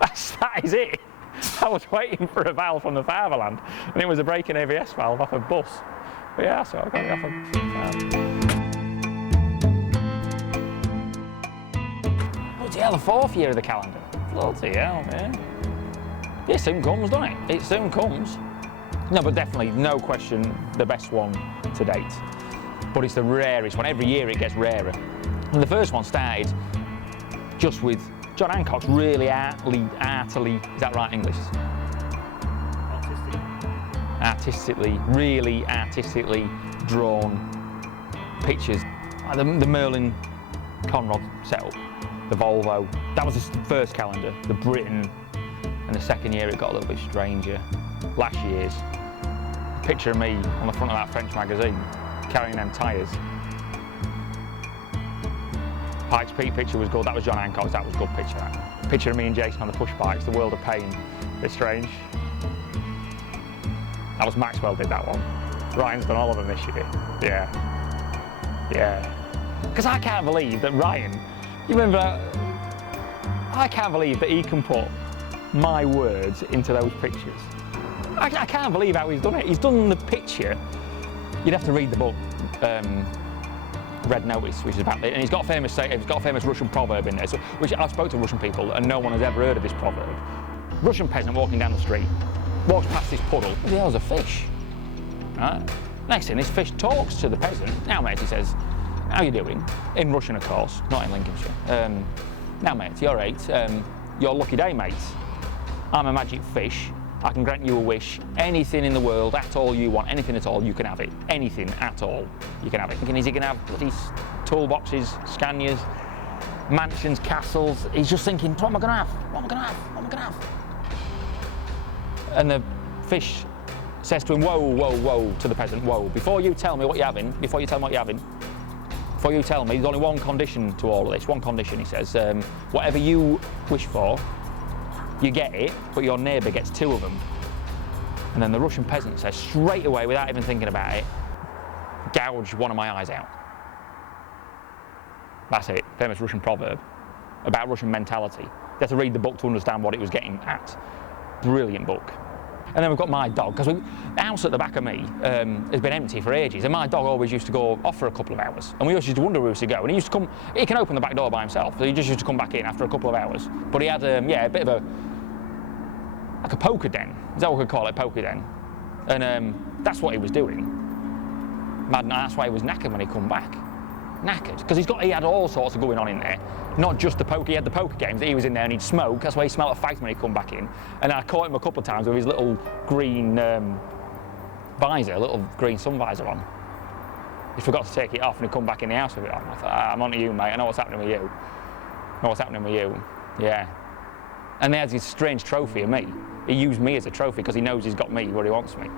That is it. I was waiting for a valve from the fatherland, and it was a break-in ABS valve off a bus. But yeah, so I got it off a Bloody hell, the 4th year of the calendar. Bloody hell, man. It soon comes, doesn't it? It soon comes. No, but definitely, no question, the best one to date. But it's the rarest one. Every year it gets rarer. And the first one started just with John Hancock's really artily, is that right English? Really artistically drawn pictures. The Merlin Conrod setup, the Volvo. That was the first calendar, the Britain. And the second year it got a little bit stranger. Last year's, a picture of me on the front of that French magazine, carrying them tyres. Pikes Peak picture was good, that was John Hancock's, that was a good picture. That. Picture of me and Jason on the push bikes, the world of pain, a bit strange. That was Maxwell did that one. Ryan's done all of them this year, yeah. Because I can't believe that Ryan, you remember, I can't believe that he can put my words into those pictures. I can't believe how he's done it. He's done the picture, you'd have to read the book, Red Notice, which is about it, and he's got a famous Russian proverb in there, which I've spoken to Russian people and no one has ever heard of this proverb. Russian peasant walking down the street, walks past this puddle, what the hell's a fish? Right? Next thing, this fish talks to the peasant. Now mate, he says, how you doing? In Russian of course, not in Lincolnshire. Now mate, you're right, your lucky day mate. I'm a magic fish. I can grant you a wish, anything in the world, at all you want, anything at all, you can have it. Anything at all, you can have it. Thinking, is he going to have bloody toolboxes, Scanias, mansions, castles? He's just thinking, what am I going to have? What am I going to have? What am I going to have? And the fish says to him, whoa, whoa, whoa, to the peasant, whoa, before you tell me what you're having, before you tell me, there's only one condition to all of this, one condition, he says, whatever you wish for, you get it, but your neighbour gets 2 of them. And then the Russian peasant says, straight away, without even thinking about it, gouge one of my eyes out. That's it, famous Russian proverb about Russian mentality. You have to read the book to understand what it was getting at. Brilliant book. And then we've got my dog, because the house at the back of me has been empty for ages, and my dog always used to go off for a couple of hours. And we always used to wonder where he was to go. And he used to come, he can open the back door by himself, so he just used to come back in after a couple of hours. But he had, a bit of like a poker den. Is that what we could call it, poker den? And that's what he was doing. Mad, that's why he was knackered when he come back. Knackered, because he had all sorts of going on in there. Not just the poker, he had the poker games that he was in there and he'd smoke, that's why he smelled a fag when he'd come back in. And I caught him a couple of times with his little green visor, little green sun visor on. He forgot to take it off and he'd come back in the house with it on. I thought, I'm on to you mate, I know what's happening with you. Yeah. And there's his strange trophy of me. He used me as a trophy because he knows he's got me where he wants me.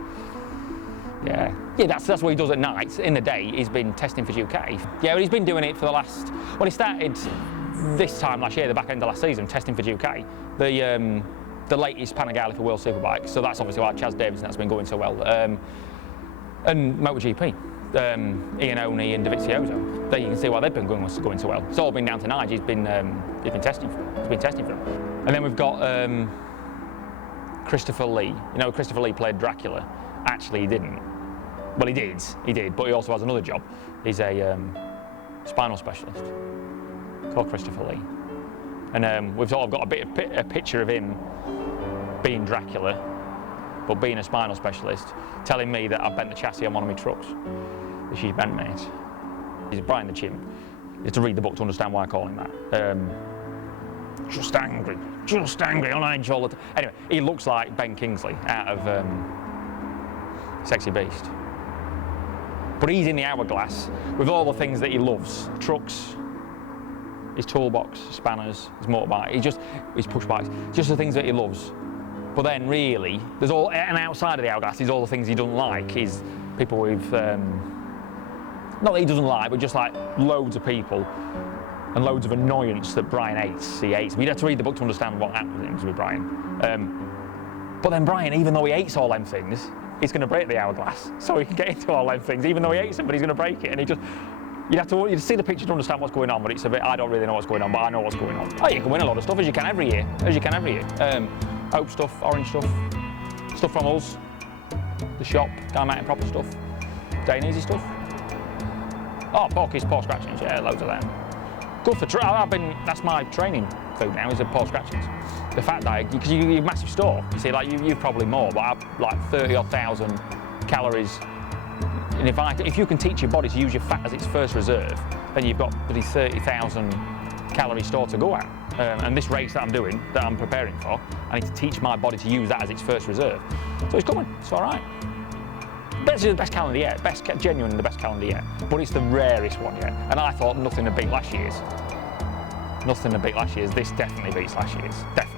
Yeah, that's what he does at night. In the day, he's been testing for Ducati. Yeah, but he's been doing it for the last, well, he started this time last year, the back end of last season, testing for Ducati, the latest Panigale for World Superbike. So that's obviously why Chaz Davidson that's been going so well. And MotoGP, Ian Oney and Dovizioso. There you can see why they've been going so well. It's all been down to Nige. He's been testing for them. And then we've got Christopher Lee. You know, Christopher Lee played Dracula. Actually, he didn't. Well, he did, but he also has another job. He's a spinal specialist called Christopher Lee. And we've sort of got a picture of him being Dracula, but being a spinal specialist, telling me that I bent the chassis on one of my trucks. She's bent, mate. He's Brian the Chimp. You have to read the book to understand why I call him that. Just angry on edge all the time. Anyway, he looks like Ben Kingsley out of Sexy Beast. But he's in the hourglass with all the things that he loves. Trucks, his toolbox, spanners, his motorbike, his push bikes, just the things that he loves. But then really, there's all, and outside of the hourglass is all the things he doesn't like. Is people with, not that he doesn't like, but just like loads of people and loads of annoyance that Brian hates. He hates. We'd have to read the book to understand what happens with Brian. But then Brian, even though he hates all them things, he's going to break the hourglass, so he can get into all them things. Even though he hates them, but he's going to break it, and You'd see the picture to understand what's going on, but it's a bit, I don't really know what's going on, but I know what's going on. Oh, you can win a lot of stuff, as you can every year. Oak stuff, orange stuff, stuff from us, the shop, Guy Mountain proper stuff, day and easy stuff. Oh, paw scratchings, yeah, loads of them. Good for, that's my training food now, is a paw scratchings. The fat diet, because you're a massive store, you see, like you've probably more, but I've like 30,000 calories. And if you can teach your body to use your fat as its first reserve, then you've got the 30,000 calorie store to go at. And this race that I'm doing, that I'm preparing for, I need to teach my body to use that as its first reserve. So it's coming, it's all right. This is the best calendar yet, genuinely the best calendar yet, but it's the rarest one yet. And I thought nothing to beat last year's. Nothing to beat last year's. This definitely beats last year's, definitely.